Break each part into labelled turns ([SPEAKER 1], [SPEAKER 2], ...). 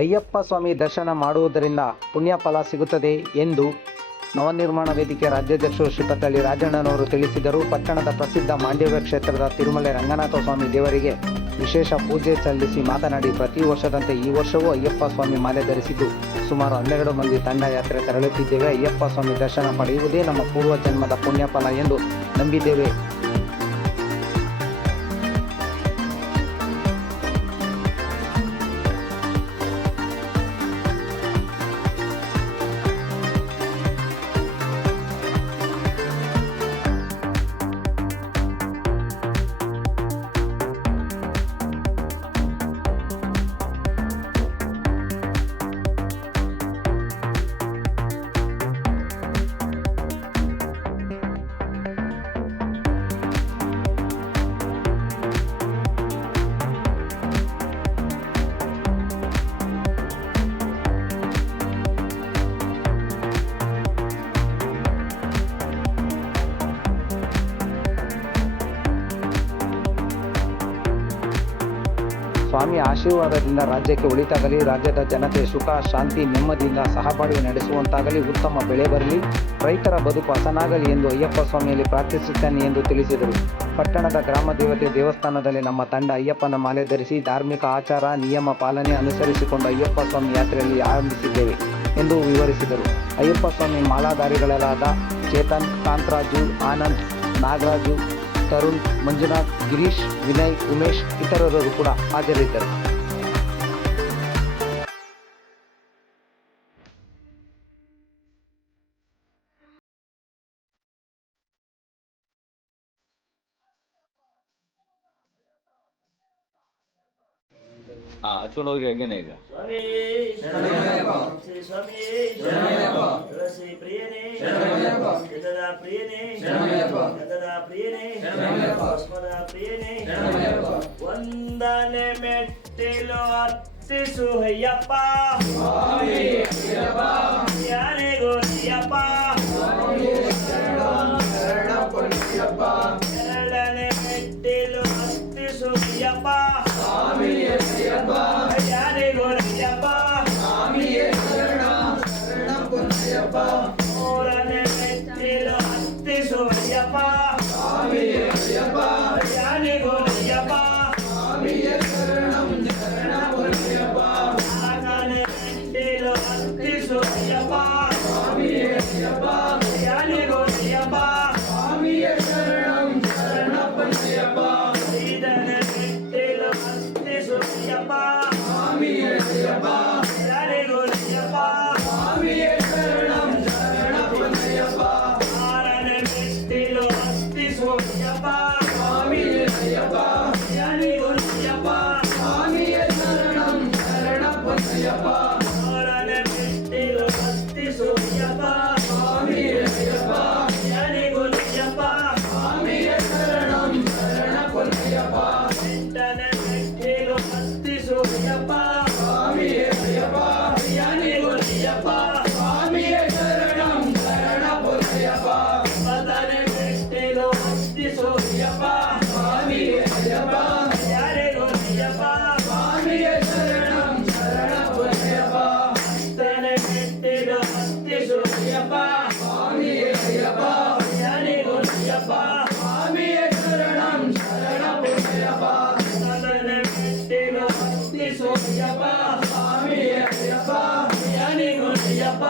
[SPEAKER 1] ಅಯ್ಯಪ್ಪ ಸ್ವಾಮಿ ದರ್ಶನ ಮಾಡುವುದರಿಂದ ಪುಣ್ಯ ಫಲ ಸಿಗುತ್ತದೆ ಎಂದು ನವನಿರ್ಮಾಣ ವೇದಿಕೆ ರಾಜ್ಯಾಧ್ಯಕ್ಷರು ಶ್ರೀಪತ್ತಳ್ಳಿ ರಾಜಣ್ಣನವರು ತಿಳಿಸಿದರು. ಪಟ್ಟಣದ ಪ್ರಸಿದ್ಧ ಮಾಂಡವ್ಯ ಕ್ಷೇತ್ರದ ತಿರುಮಲೆ ರಂಗನಾಥ ಸ್ವಾಮಿ ದೇವರಿಗೆ ವಿಶೇಷ ಪೂಜೆ ಸಲ್ಲಿಸಿ ಮಾತನಾಡಿ, ಪ್ರತಿ ವರ್ಷದಂತೆ ಈ ವರ್ಷವೂ ಅಯ್ಯಪ್ಪ ಸ್ವಾಮಿ ಮಾಲೆ ಧರಿಸಿದ್ದು ಸುಮಾರು ಹನ್ನೆರಡು ಮಂದಿ ತಂಡ ಯಾತ್ರೆ ತೆರಳುತ್ತಿದ್ದೇವೆ. ಅಯ್ಯಪ್ಪ ಸ್ವಾಮಿ ದರ್ಶನ ಪಡೆಯುವುದೇ ನಮ್ಮ ಪೂರ್ವ ಜನ್ಮದ ಪುಣ್ಯ ಫಲ ಎಂದು ನಂಬಿದ್ದೇವೆ. ಸ್ವಾಮಿ ಆಶೀರ್ವಾದದಿಂದ ರಾಜ್ಯಕ್ಕೆ ಒಳಿತಾಗಲಿ ರಾಜ್ಯದ ಜನತೆ ಸುಖ, ಶಾಂತಿ, ನೆಮ್ಮದಿಯಿಂದ ಸಹಬಾಳ್ವೆ ನಡೆಸುವಂತಾಗಲಿ, ಉತ್ತಮ ಬೆಳೆ ಬರಲಿ, ರೈತರ ಬದುಕು ಹಸನಾಗಲಿ ಎಂದು ಅಯ್ಯಪ್ಪ ಸ್ವಾಮಿಯಲ್ಲಿ ಪ್ರಾರ್ಥಿಸುತ್ತೇನೆ ಎಂದು ತಿಳಿಸಿದರು. ಪಟ್ಟಣದ ಗ್ರಾಮ ದೇವತೆ ದೇವಸ್ಥಾನದಲ್ಲಿ ನಮ್ಮ ತಂಡ ಅಯ್ಯಪ್ಪನ ಮಾಲೆ ಧರಿಸಿ ಧಾರ್ಮಿಕ ಆಚಾರ, ನಿಯಮ ಪಾಲನೆ ಅನುಸರಿಸಿಕೊಂಡು ಅಯ್ಯಪ್ಪ ಸ್ವಾಮಿ ಯಾತ್ರೆಯಲ್ಲಿ ಆರಂಭಿಸಿದ್ದೇವೆ ಎಂದು ವಿವರಿಸಿದರು. ಅಯ್ಯಪ್ಪ ಸ್ವಾಮಿ ಮಾಲಾಧಾರಿಗಳಾದ ಚೇತನ್, ಕಾಂತರಾಜು, ಆನಂದ್, ನಾಗರಾಜು ತರುಣ್ ಮಂಜುನಾಥ್ ಗಿರೀಶ್ ವಿನಯ್ ಉಮೇಶ್ ಇತರರು ಕೂಡ ಹಾಜರಿದ್ದರು
[SPEAKER 2] ಹಾ ಹಚ್ಕೊಂಡು ಹೋಗಿ ಹಂಗೇನೆ ಈಗ
[SPEAKER 3] ಪ್ರಿಯನೇ ಪ್ರಿಯನೇ ಮೆಟ್ಟಿಲು ಹತ್ತಿಸು ಅಯ್ಯಪ್ಪ ಯಾರಿಗೂ ಅಯ್ಯಪ್ಪ ಎರಡನೇ ಮೆಟ್ಟಿಲು ಹತ್ತಿಸು ಅಯ್ಯಪ್ಪ ಯಾರಿಗೂ ಅಯ್ಯಪ್ಪ Yeah.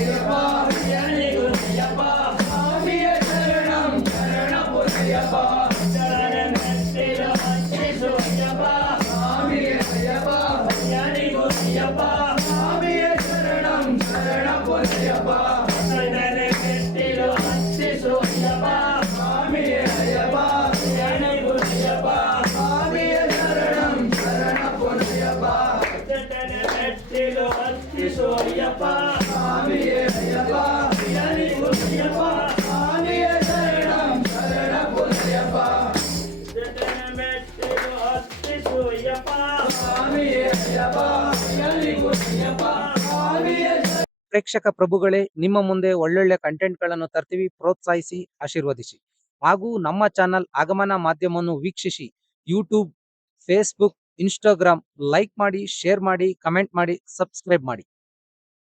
[SPEAKER 3] Yeah.
[SPEAKER 1] ಪ್ರೇಕ್ಷಕ ಪ್ರಭುಗಳೇ, ನಿಮ್ಮ ಮುಂದೆ ಒಳ್ಳೊಳ್ಳೆ ಕಂಟೆಂಟ್ಗಳನ್ನು ತರ್ತೀವಿ, ಪ್ರೋತ್ಸಾಹಿಸಿ, ಆಶೀರ್ವದಿಸಿ. ಹಾಗೂ ನಮ್ಮ ಚಾನಲ್ ಆಗಮನ ಮಾಧ್ಯಮವನ್ನು ವೀಕ್ಷಿಸಿ ಯೂಟ್ಯೂಬ್ ಫೇಸ್ಬುಕ್ ಇನ್ಸ್ಟಾಗ್ರಾಮ್ ಲೈಕ್ ಮಾಡಿ ಶೇರ್ ಮಾಡಿ ಕಮೆಂಟ್ ಮಾಡಿ ಸಬ್ಸ್ಕ್ರೈಬ್ ಮಾಡಿ.